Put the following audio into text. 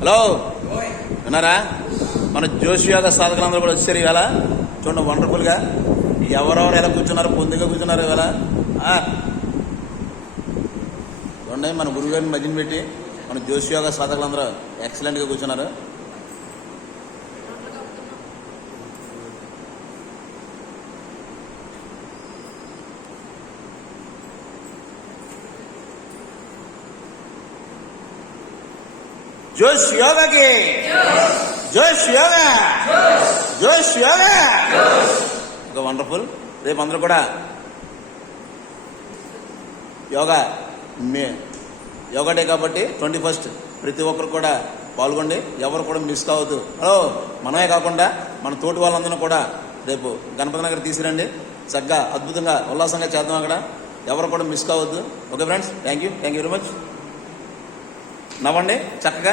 Hello? విన్నారా? మన జోషి యోగ సాధకులందరూ కూడా వచ్చారు ఇవాళ. చూడండి వండర్ఫుల్గా ఎవరెవరు ఎలా కూర్చున్నారు పొందిగా కూర్చున్నారు ఇవాళ? చూడండి మన గురువుగారిని మధ్యన పెట్టి మన జోషి యోగ సాధకులందరూ ఎక్సలెంట్గా కూర్చున్నారు. జోష్ యోగాకి జోష్ యోగా జోష్ యోగా ఒక వండర్ఫుల్ రేపు అందరూ కూడా యోగా మే యోగా డే కాబట్టి ట్వంటీ ఫస్ట్ ప్రతి ఒక్కరు కూడా పాల్గొండి. ఎవరు కూడా మిస్ కావద్దు. హలో మనమే కాకుండా మన తోటి వాళ్ళందరూ కూడా రేపు గణపతి నగర్ తీసుకురండి. చక్కగా అద్భుతంగా ఉల్లాసంగా చేద్దాం అక్కడ. ఎవరు కూడా మిస్ కావద్దు. Okay friends thank you thank you very much నవ్వండి చక్కగా.